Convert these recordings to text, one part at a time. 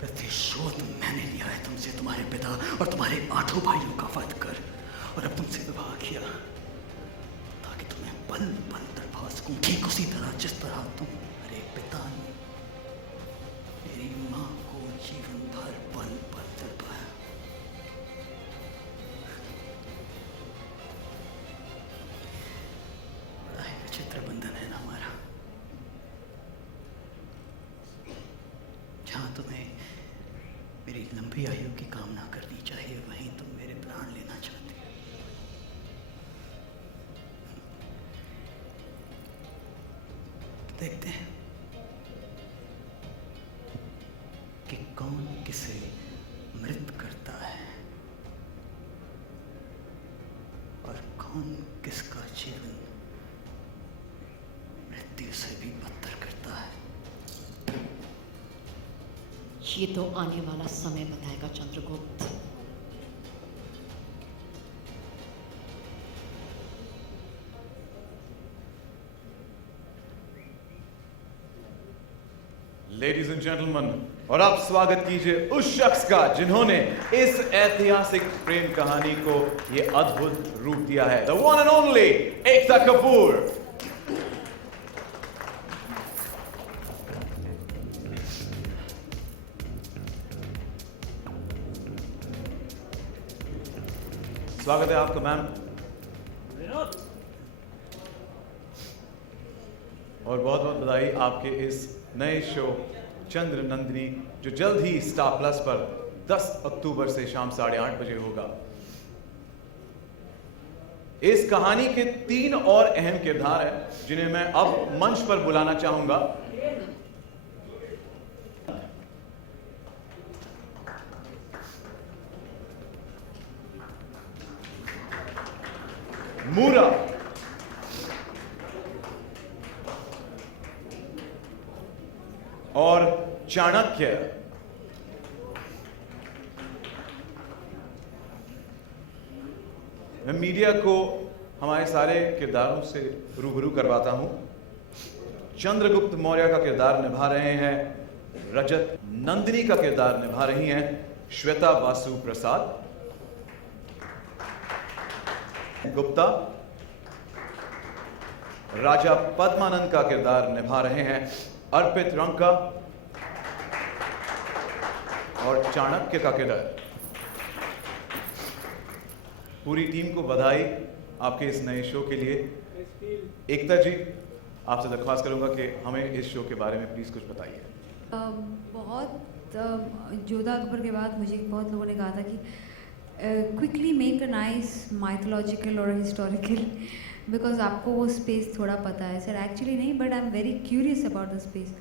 प्रतिशोध मैंने लिया है तुमसे, तुम्हारे पिता और तुम्हारे 8 भाइयों का वध कर, और अब तुमसे विवाह किया ताकि तुम्हें पल पल तड़पा सकूं, ठीक उसी तरह जिस तरह तुम्हारे पिता ने मेरी माँ को जीवन भर पल पल तड़पाया। बड़ा ही विचित्र बंधन है ना हमारा, जहाँ तुम्हें मेरी लंबी आयु की कामना करनी चाहिए, वहीं तुम मेरे प्राण लेना चाहते हो। देखते हैं कि कौन किसे मृत करता है और कौन किसका जीवन मृत्यु से भी बदतर करता है। ये तो आने वाला समय बताएगा चंद्रगुप्त। लेडीज एंड जेंटलमैन, और अब स्वागत कीजिए उस शख्स का जिन्होंने इस ऐतिहासिक प्रेम कहानी को ये अद्भुत रूप दिया है, the one and only Ekta Kapoor. स्वागत है आपका मैम। और बहुत बहुत बधाई आपके इस नए शो चंद्र नंदिनी, जो जल्द ही स्टार प्लस पर 10 अक्टूबर से शाम 8:30 बजे होगा। इस कहानी के 3 और अहम किरदार हैं जिन्हें मैं अब मंच पर बुलाना चाहूंगा। मूरा, और चाणक्य। मैं मीडिया को हमारे सारे किरदारों से रूबरू करवाता हूं। चंद्रगुप्त मौर्य का किरदार निभा रहे हैं रजत, नंदिनी का किरदार निभा रही हैं श्वेता वासु प्रसाद गुप्ता, राजा पद्मानंद का किरदार निभा रहे हैं अर्पित रंका, और चाणक्य का किरदार। पूरी टीम को बधाई आपके इस नए शो के लिए। एकता जी, आपसे दरख्वास्त करूंगा कि हमें इस शो के बारे में प्लीज कुछ बताइए। बहुत जोधा अकबर के बाद मुझे बहुत लोगों ने कहा था कि quickly make a nice mythological और हिस्टोरिकल, बिकॉज आपको वो स्पेस थोड़ा पता है। सर एक्चुअली नहीं, but I am very curious about the space.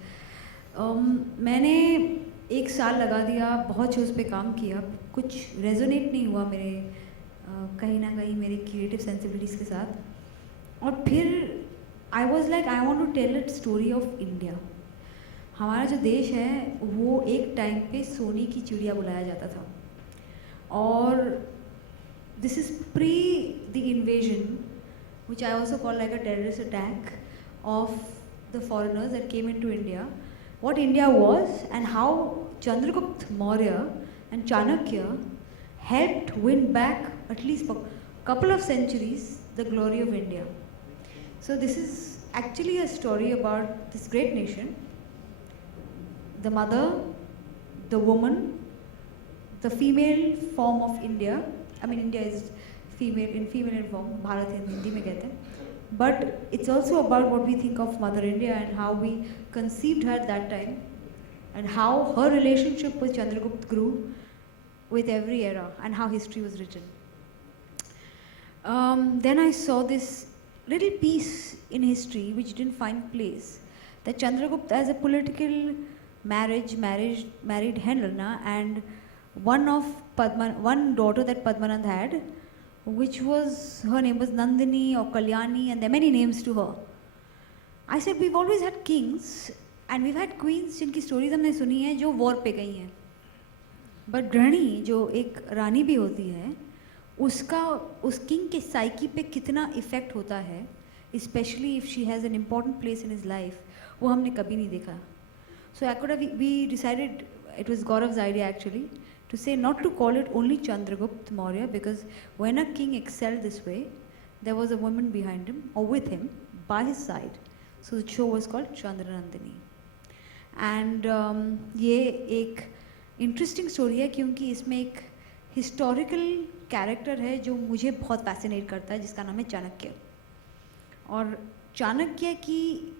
मैंने 1 साल लगा दिया, बहुत शोज़ पे काम किया, कुछ रेजोनेट नहीं हुआ मेरे कहीं ना कहीं मेरे क्रिएटिव सेंसिबिलिटीज़ के साथ। और फिर I was like I want to tell it story of India. हमारा जो देश है वो एक टाइम पे सोने की चिड़िया बुलाया जाता था, और this is pre the invasion, which I also call like a terrorist attack of the foreigners that came into India. What India was and how Chandragupta Maurya and Chanakya helped win back at least for a couple of centuries the glory of India. So this is actually a story about this great nation, the mother, the woman, the female form of India. I mean, India is female in form, Bharat in Hindi में कहते हैं, but it's also about what we think of Mother India and how we conceived her at that time, and how her relationship with Chandragupta grew with every era, and how history was written. Then I saw this little piece in history which didn't find place, that Chandragupta as a political married Helena, and one daughter that Padmanand had, which was, her name was Nandini or Kalyani, and there are many names to her. I said we've always had kings and we've had queens जिनकी stories हमने सुनी है जो war पे गई हैं, but गृहिणी जो एक रानी भी होती है, उसका उस king के psyche पे कितना effect होता है, especially if she has an important place in his life, वो हमने कभी नहीं देखा. So we decided it was Gaurav's idea actually, to say not to call it only Chandragupta Maurya, because when a king excelled this way, there was a woman behind him or with him by his side. So the show was called Chandra Nandini. And ये एक interesting story है क्योंकि इसमें एक historical character है जो मुझे बहुत फैसिनेट करता है, जिसका नाम है चाणक्य. और चाणक्य की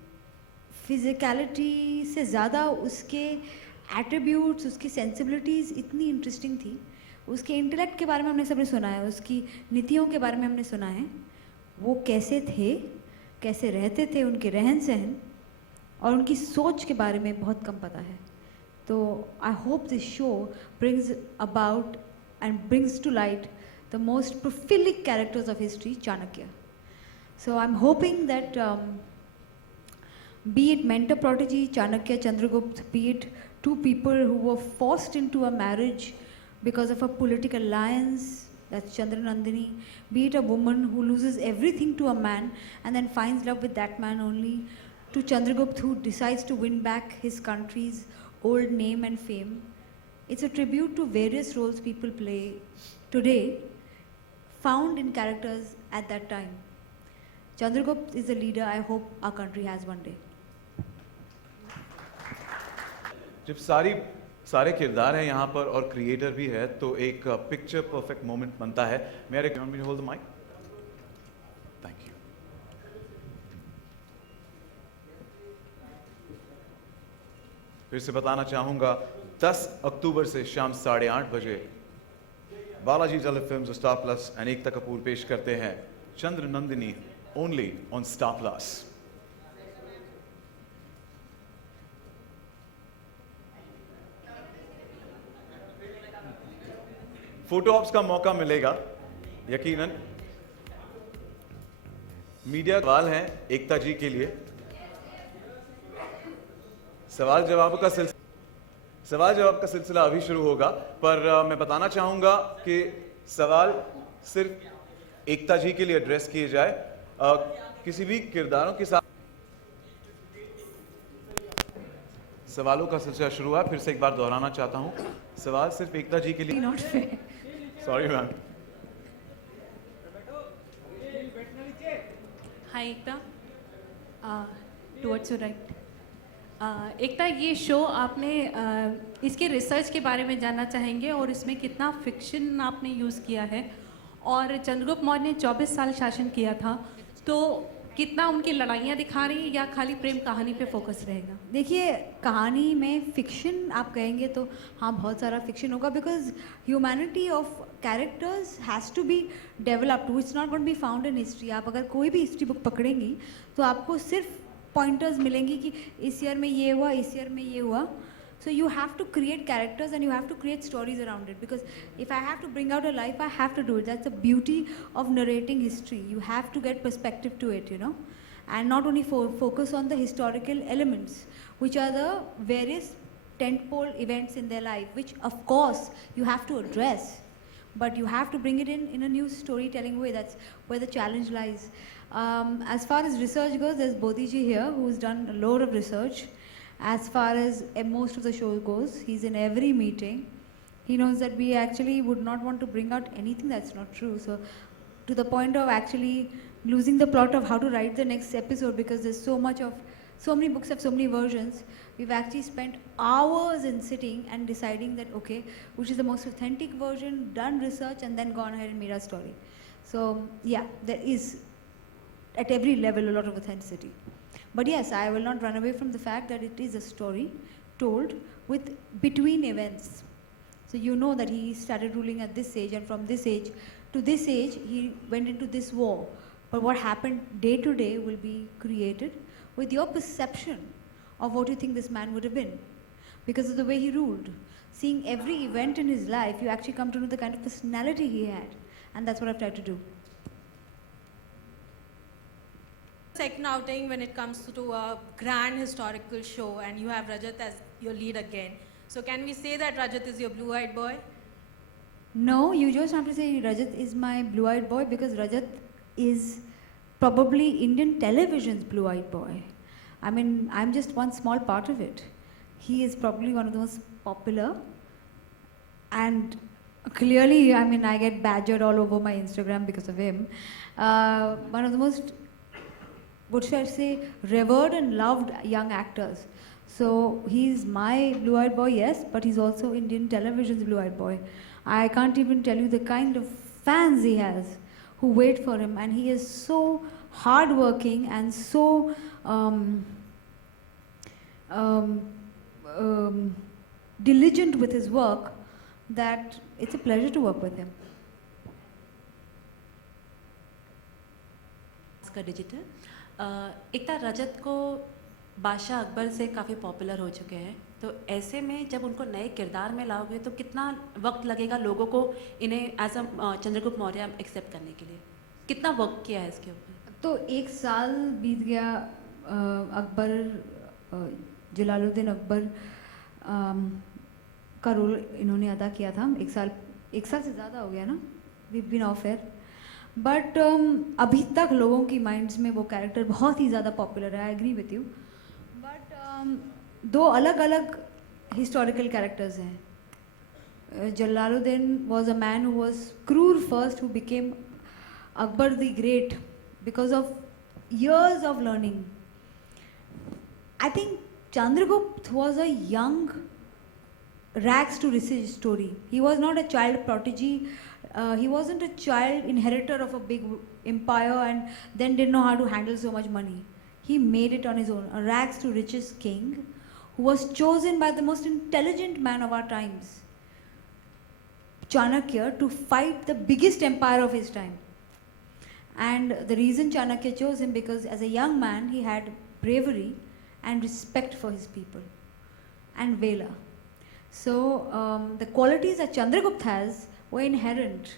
फिजिकलिटी से ज़्यादा उसके एट्रीब्यूट्स, उसकी सेंसिबिलिटीज़ इतनी इंटरेस्टिंग थी. उसके इंटेलेक्ट के बारे में हमने सबने सुना है, उसकी नीतियों के बारे में हमने सुना है, वो कैसे थे, कैसे रहते थे, उनके रहन सहन और उनकी सोच के बारे में बहुत कम पता है. तो I hope this show brings about and brings to light the most prolific characters of history, Chanakya. So I am hoping that be it mentor prodigy Chanakya, Chandragupta, be it two people who were forced into a marriage because of a political alliance, that's Chandra Nandini, be it a woman who loses everything to a man and then finds love with that man only, to Chandragupta who decides to win back his country's old name and fame. It's a tribute to various roles people play today, found in characters at that time. Chandragupta is a leader I hope our country has one day. जब सारे किरदार हैं यहाँ पर और creator भी है तो एक पिक्चर परफेक्ट मोमेंट बनता है. मेरे hold the mike. Thank you. फिर से बताना चाहूंगा 10 अक्टूबर से शाम 8:30 बजे बालाजी टेलीफिल्म्स और Star Plus and Ekta Kapoor पेश करते हैं Chandra Nandini only on Star Plus. Photo ops का मौका मिलेगा यकीनन. मीडिया सवाल हैं एकता जी के लिए. सवाल जवाब का सिलसिला अभी शुरू होगा, पर मैं बताना चाहूंगा कि सवाल सिर्फ एकता जी के लिए एड्रेस किए जाए. किसी भी किरदारों के साथ सवालों का सिलसिला शुरू हुआ. फिर से एक बार दोहराना चाहता हूं, सवाल सिर्फ एकता जी के लिए. Not fair. Sorry ma'am. Hi Ekta, towards your right. एकता, ये शो आपने इसके रिसर्च के बारे में जानना चाहेंगे और इसमें कितना फिक्शन आपने यूज़ किया है. और चंद्रगुप्त मौर्य ने 24 साल शासन किया था, तो कितना उनकी लड़ाइयाँ दिखा रही हैं या खाली प्रेम कहानी पे फोकस रहेगा? देखिए, कहानी में फिक्शन आप कहेंगे तो हाँ, बहुत सारा फिक्शन होगा, because humanity of characters has to be developed, which not going be found in history. आप अगर कोई भी हिस्ट्री बुक पकड़ेंगी तो आपको सिर्फ पॉइंटर्स मिलेंगी कि इस ईयर में ये हुआ, इस ईयर में ये हुआ. So you have to create characters and you have to create stories around it, because if I have to bring out a life, I have to do it. That's the beauty of narrating history. You have to get perspective to it, you know, and not only focus on the historical elements, which are the various tentpole events in their life, which of course you have to address, but you have to bring it in a new storytelling way. That's where the challenge lies. As far as research goes, there's Bodhi ji here who's done a lot of research. As far as most of the show goes, he's in every meeting. He knows that we actually would not want to bring out anything that's not true. So to the point of actually losing the plot of how to write the next episode, because there's so many books have so many versions, we've actually spent hours in sitting and deciding that, okay, which is the most authentic version, done research, and then gone ahead and made our story. So yeah, there is at every level a lot of authenticity. But yes, I will not run away from the fact that it is a story told with between events. So you know that he started ruling at this age, and from this age to this age, he went into this war. But what happened day to day will be created with your perception of what you think this man would have been, because of the way he ruled. Seeing every event in his life, you actually come to know the kind of personality he had, and that's what I've tried to do. Second outing when it comes to a grand historical show, and you have Rajat as your lead again. So can we say that Rajat is your blue-eyed boy? No, you just have to say Rajat is my blue-eyed boy, because Rajat is probably Indian television's blue-eyed boy. I mean, I'm just one small part of it. He is probably one of the most popular, and clearly, I mean, I get badgered all over my Instagram because of him. One of the most, what should I say, revered and loved young actors. So he's my blue-eyed boy, yes, but he's also Indian television's blue-eyed boy. I can't even tell you the kind of fans he has who wait for him, and he is so hardworking and so diligent with his work that it's a pleasure to work with him. का digital एकता रजत को बादशाह अकबर से काफ़ी popular हो चुके हैं, तो ऐसे में जब उनको नए किरदार में लाओगे तो कितना वक्त लगेगा लोगों को इन्हें as a Chandragupta Maurya accept करने के लिए? कितना वर्क किया है इसके ऊपर? तो 1 साल बीत गया। अकबर, जलालुद्दीन अकबर का रोल इन्होंने अदा किया था। 1 साल से ज़्यादा हो गया ना, we been off air, but अभी तक लोगों की माइंड्स में वो कैरेक्टर बहुत ही ज़्यादा पॉपुलर है। I agree with you, but 2 अलग अलग हिस्टोरिकल कैरेक्टर्स हैं। Jalaluddin was a man who was क्रूर first, who became Akbar the Great because of years of learning. I think Chandragupta was a young rags to riches story. He was not a child prodigy. He wasn't a child inheritor of a big empire and then didn't know how to handle so much money. He made it on his own. A rags to riches king who was chosen by the most intelligent man of our times, Chanakya, to fight the biggest empire of his time. And the reason Chanakya chose him, because as a young man he had bravery and respect for his people and valor. So the qualities that Chandragupta has were inherent.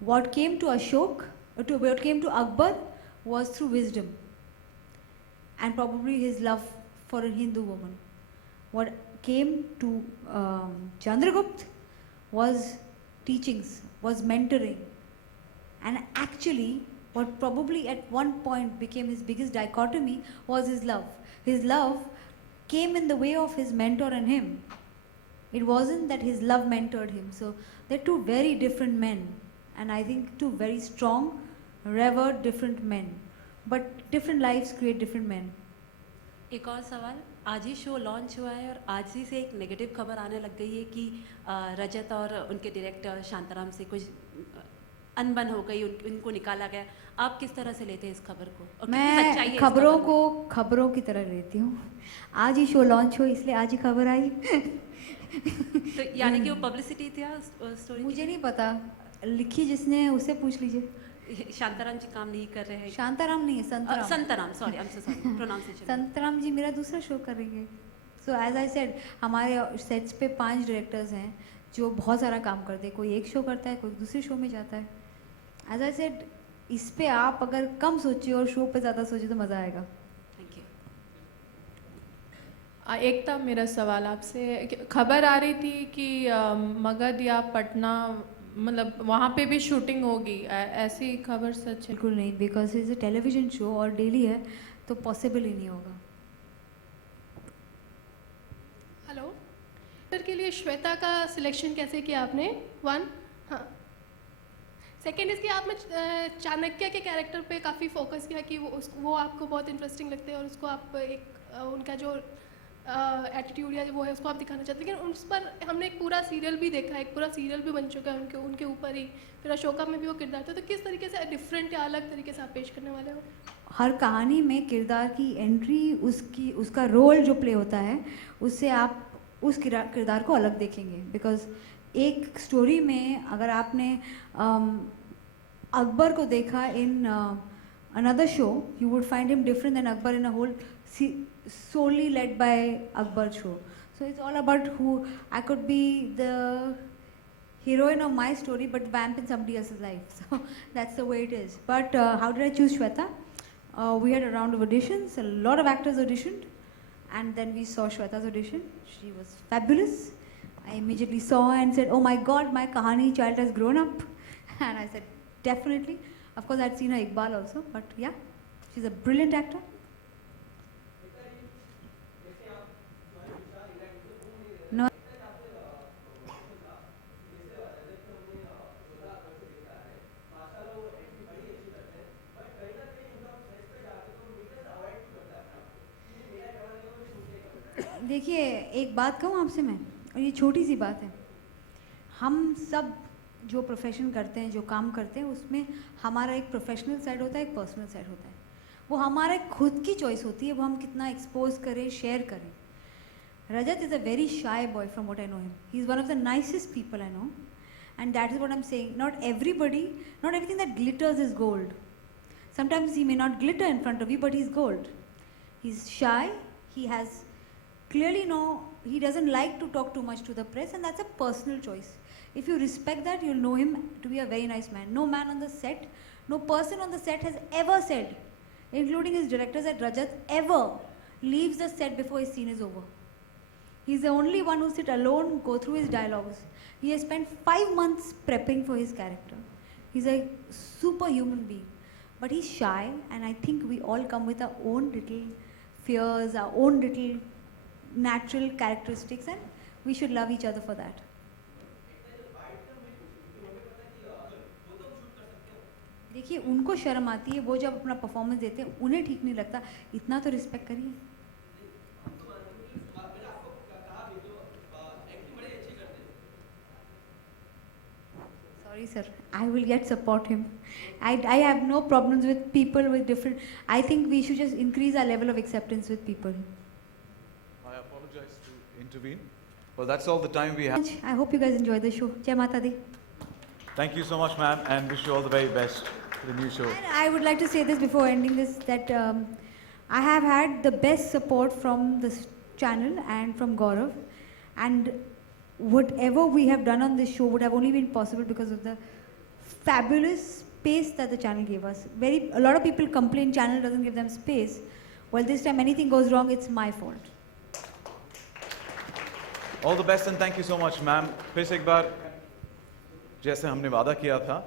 What came to what came to Akbar was through wisdom and probably his love for a Hindu woman. What came to Chandragupta was teachings, was mentoring. And actually, what probably at one point became his biggest dichotomy was his love. His love came in the way of his mentor and him. It wasn't that his love mentored him. So they're 2 very different men. And I think 2 very strong, revered, different men. But different lives create different men. एक और सवाल, आज ही show launch हुआ है और आज ही से एक नेगेटिव खबर आने लग गई है कि रजत और उनके डायरेक्टर शांताराम से कुछ अनबन हो गई, उनको निकाला गया। आप किस तरह से लेते हैं इस खबर को? और मैं खबरों को खबरों की तरह लेती हूँ। आज ही शो लॉन्च हो इसलिए आज ही खबर आई। तो यानी कि वो पब्लिसिटी थी स्टोरी? मुझे नहीं पता, लिखी जिसने उससे पूछ लीजिए। शांताराम जी काम नहीं कर रहे हैं? शांताराम नहीं है, Santram. Santram, sorry, I am so sorry, pronunciation. Santram ji मेरा दूसरा शो करेंगे। सो एज आई सेड, हमारे सेट्स पे 5 डायरेक्टर्स हैं जो बहुत सारा काम करते हैं। कोई एक शो करता है, कोई दूसरे शो में जाता है। एज आई सेड, इस पे आप अगर कम सोचिए और शो पे ज़्यादा सोचिए तो मज़ा आएगा। Thank you. एकता, मेरा सवाल आपसे, खबर आ रही थी कि मगध या पटना, मतलब वहाँ पे भी शूटिंग होगी, ऐसी खबर सच है? बिल्कुल नहीं, because it's a television show और डेली है तो पॉसिबल ही नहीं होगा। हेलो सर, के लिए श्वेता का सिलेक्शन कैसे किया आपने? 1, हाँ। सेकेंड इसके आपने चाणक्य के कैरेक्टर पे काफ़ी फोकस किया कि वो आपको बहुत इंटरेस्टिंग लगते हैं और उसको आप एक उनका जो एटीट्यूड या वो है उसको आप दिखाना चाहते हैं, लेकिन उस पर हमने एक पूरा सीरियल भी देखा, एक पूरा सीरियल भी बन चुका है उनके ऊपर ही, फिर अशोका में भी वो किरदार था। तो किस तरीके से डिफरेंट या अलग तरीके से आप पेश करने वाले हो? हर कहानी में किरदार की एंट्री, उसका रोल जो प्ले होता है, उससे आप उस किरदार को अलग देखेंगे। बिकॉज एक स्टोरी में अगर आपने अकबर को देखा in another show, you would find him different than Akbar in a whole solely led by Akbar show. So it's all about who I could be, the heroine of my story but vamp in somebody else's life. So that's the way it is. But how did I choose Shweta? We had a round of auditions, a lot of actors auditioned, and then we saw Shweta's audition. She was fabulous. I immediately saw her and said, oh my god, my Kahani child has grown up. And I said, definitely. Of course I'd seen her Iqbal also, but yeah, she's a brilliant actor. No. देखिए, एक बात कहूँ आपसे मैं, और ये छोटी सी बात है, हम सब जो प्रोफेशन करते हैं, जो काम करते हैं, उसमें हमारा एक प्रोफेशनल साइड होता है, एक पर्सनल साइड होता है। वो हमारे खुद की चॉइस होती है, वो हम कितना एक्सपोज करें, शेयर करें। Rajat is a very shy boy from what I know him. He's one of the nicest people I know. And that is what I'm saying. Not everything that glitters is gold. Sometimes he may not glitter in front of you, but he's gold. He's shy. He doesn't like to talk too much to the press, and that's a personal choice. If you respect that, you'll know him to be a very nice man. No man on the set, no person on the set has ever said, including his directors, that Rajat ever leaves the set before his scene is over. He's the only one who sit alone, go through his dialogues. He has spent 5 months prepping for his character. He's a superhuman being. But he's shy, and I think we all come with our own little fears, our own little natural characteristics, and we should love each other for that. देखिए, उनको शर्म आती है, वो जब अपना performance देते हैं, उन्हें ठीक नहीं लगता, इतना तो रिस्पेक्ट करिए। Sorry sir, I will yet support him. I have no problems with people with different, I think we should just increase our level of acceptance with people. I apologize to intervene. Well, that's all the time we have. I hope you guys enjoy the show. Jai Mata Di. Thank you so much, ma'am, and wish you all the very best for the new show. And I would like to say this before ending this, that I have had the best support from this channel and from Gaurav, and whatever we have done on this show would have only been possible because of the fabulous space that the channel gave us. A lot of people complain channel doesn't give them space. Well, this time anything goes wrong, it's my fault. All the best and thank you so much, ma'am. फिर से एक बार जैसे हमने वादा किया था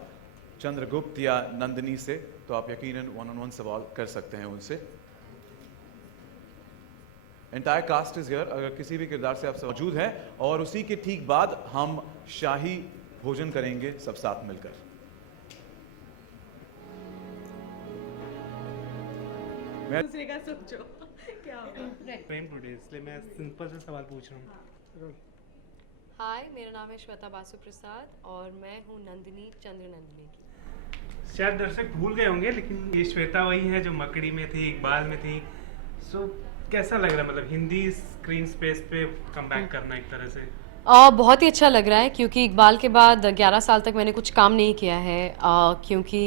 चंद्रगुप्त या नंदिनी से, तो आप यकीनन one-on-one सवाल कर सकते हैं उनसे। Entire cast is here. अगर किसी भी किरदार से आप मौजूद हैं, और उसी के ठीक बाद हम शाही भोजन करेंगे सब साथ मिलकर। दूसरे का सोचो क्या होगा। फ्रेम टुडे, इसलिए मैं सिंपल से सवाल पूछ रहा हूँ। हाय, मेरा नाम है श्वेता बासु प्रसाद और मैं हूँ नंदिनी चंद्र नंदिनी की। शायद दर्शक भूल गए होंगे, लेकिन ये श्वेता वही है जो मकड़ी में थी, इकबाल में थी। सो कैसा लग रहा है, मतलब हिंदी स्क्रीन स्पेस पे कमबैक करना एक तरह से? बहुत ही अच्छा लग रहा है, क्योंकि इकबाल के बाद 11 साल तक मैंने कुछ काम नहीं किया है, क्योंकि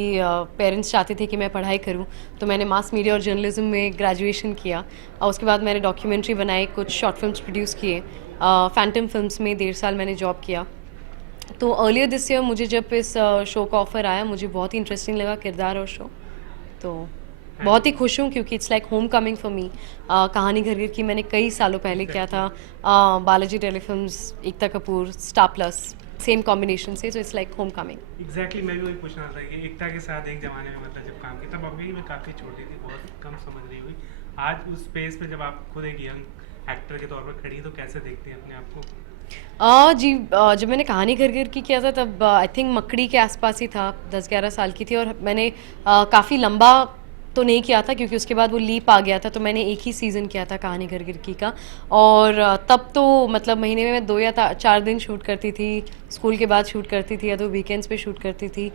पेरेंट्स चाहते थे कि मैं पढ़ाई करूं, तो मैंने मास मीडिया और जर्नलिज्म में ग्रेजुएशन किया, और उसके बाद मैंने डॉक्यूमेंट्री बनाई, कुछ शॉर्ट फिल्म्स प्रोड्यूस किए, फैंटम फिल्म्स में 1.5 साल मैंने जॉब किया। तो अर्लियर दिस ईयर मुझे जब इस शो का ऑफ़र आया, मुझे बहुत ही इंटरेस्टिंग लगा किरदार और शो, तो बहुत ही खुश हूँ, क्योंकि it's like home coming for me. कहानी घर घर की मैंने कई सालों पहले किया था, Balaji telefilms, Ekta Kapoor, Star Plus, same combination से, so it's like homecoming. Exactly, मैं भी वही पूछना था कि एकता के साथ एक ज़माने में मतलब जब काम किया, तब अभी मैं काफ़ी छोटी थी, बहुत कम समझ रही हुई। आज उस स्पेस पे जब आप खुद एक यंग एक्टर के तौर पर खड़ी, तो कैसे देखती हैं अपने आप को? जी, जब मैंने कहानी घर घर की किया था, तब आई थिंक मकड़ी के आसपास ही था, 10-11 साल की थी, और मैंने काफ़ी लंबा तो नहीं किया था, क्योंकि उसके बाद वो लीप आ गया था, तो मैंने एक ही सीज़न किया था कहानी घर घर की का, और तब तो मतलब महीने में मैं 2 या 4 दिन शूट करती थी, स्कूल के बाद शूट करती थी, या तो वीकेंड्स पे शूट करती थी।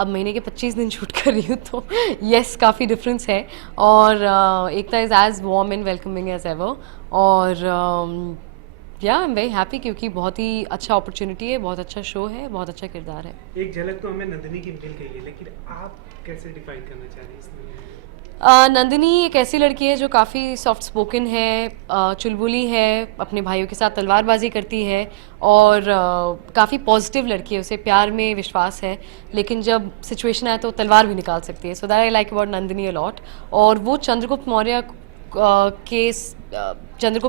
अब महीने के 25 दिन शूट कर रही हूँ, तो येस, काफ़ी डिफरेंस है, और Ekta is as warm and welcoming as ever, और या आई एम वेरी हैप्पी, क्योंकि बहुत ही अच्छा अपॉर्चुनिटी है, बहुत अच्छा शो है, बहुत अच्छा किरदार है। एक झलक तो हमें नंदिनी की मिल गई है, लेकिन आप कैसे डिफाइन करना चाह रही हैं इसमें? नंदिनी एक ऐसी लड़की है जो काफ़ी सॉफ्ट स्पोकन है, चुलबुली है, अपने भाइयों के साथ तलवारबाजी करती है, और काफ़ी पॉजिटिव लड़की है, उसे प्यार में विश्वास है, लेकिन जब सिचुएशन आए तो तलवार भी निकाल सकती है। So that I like about Nandini a lot. और वो चंद्रगुप्त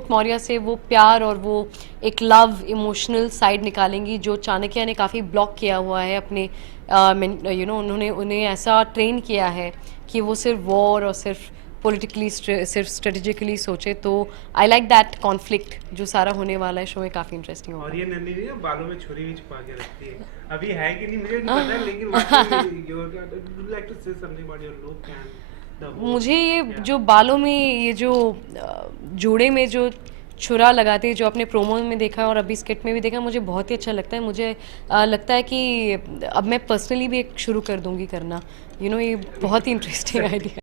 मौर्य से वो प्यार और वो एक लव इमोशनल साइड निकालेंगी, जो चाणक्य ने काफ़ी ब्लॉक किया हुआ है अपने उन्हें ऐसा ट्रेन किया है कि वो सिर्फ वॉर और सिर्फ पॉलिटिकली सिर्फ स्ट्रेटेजिकली सोचे, तो आई लाइक दैट कॉन्फ्लिक्ट जो सारा होने वाला है शो में, काफ़ी इंटरेस्टिंग होगा। और ये नंदिनी ना बालों में छुरी भी छुपा के रखती है, अभी है कि नहीं मुझे नहीं पता, लेकिन you would like to say something about your look and मुझे ये जो बालों में ये जो जोड़े में जो छुरा लगाते हैं, जो आपने प्रोमो में देखा और अभी स्किट में भी देखा, मुझे बहुत ही अच्छा लगता है। मुझे लगता है कि अब मैं पर्सनली भी एक शुरू कर दूंगी करना, ये बहुत ही इंटरेस्टिंग आइडिया।